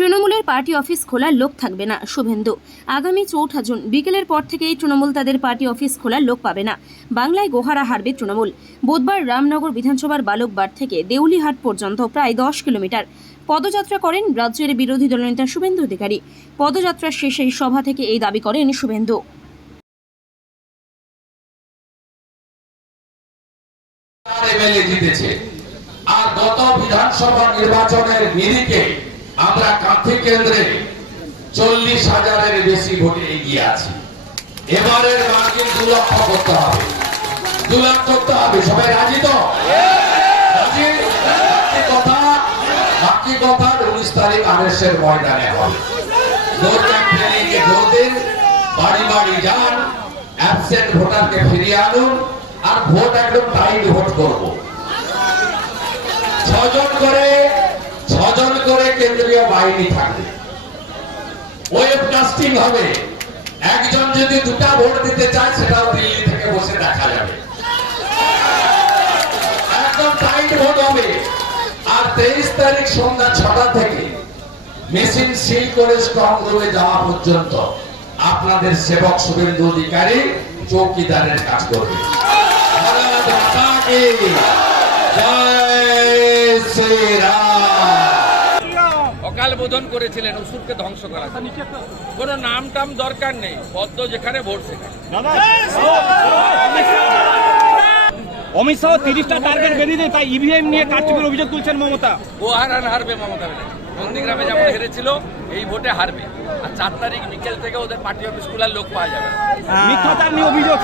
তৃণমূলের party office খোলার লোক থাকবে না, শুভেন্দু। আগামী চৌঠা জুন বিকেলের পর থেকেই তৃণমূল তাদের পার্টি অফিস খোলার লোক পাবে না। বাংলায় গোহারা হারবে তৃণমূল। বুধবার রামনগর বিধানসভার বালকবার থেকে দেউলিহাট পর্যন্ত প্রায় দশ কিলোমিটার। পদযাত্রা করেন রাজ্যের বিরোধী দলনেতা শুভেন্দু অধিকারী। পদযাত্রার শেষেই সভা থেকে এই দাবি করেন শুভেন্দু। আর গত বিধানসভা নির্বাচনের নিরিখে আমরা কাঁথি কেন্দ্রে চল্লিশ হাজারের বেশি ভোটে এগিয়ে আছি। এবারের মার্কিন দু লক্ষ করতে হবে। দু লাখ করতে হবে। সবাই রাজি তো? বাড়ি বাড়ি যান ভোটারকে ফিরিয়ে আনুন, আর ভোট ভোট ছজন করে কেন্দ্রীয় বাহিনী থাকবে। ওয়েবকাস্টিং হবে। একজন যদি দুটা ভোট দিতে চায়, সেটাও দিল্লি থেকে বসে দেখা যাবে। একদম টাইট ভোট হবে। আর তেইশ তারিখ সন্ধ্যা ছটা থেকে মেশিন সিল করে স্ট্রং রুমে যাওয়া পর্যন্ত আপনাদের সেবক শুভেন্দু অধিকারী চৌকিদারের কাজ করবে। জয় শ্রীরাম। অকাল বোধন করেছিলেন অসুরকে ধ্বংস করা কোনো নাম টাম দরকার নেই পদ্ম যেখানে ভোট সেখানে অমিত শাহ তিরিশটা টার্গেট দেয় তাই ইভিএম নিয়ে কারচুপির অভিযোগ তুলছেন মমতা। ও হারান হারবে মমতা নন্দীগ্রামে যেমন হেরেছিল এই ভোটে হারবে। আর চার তারিখ বিকেল থেকে ওদের পার্টি অফিস খোলার লোক পাওয়া যাবে। না। মিথ্যাচার নিয়ে অভিযোগ।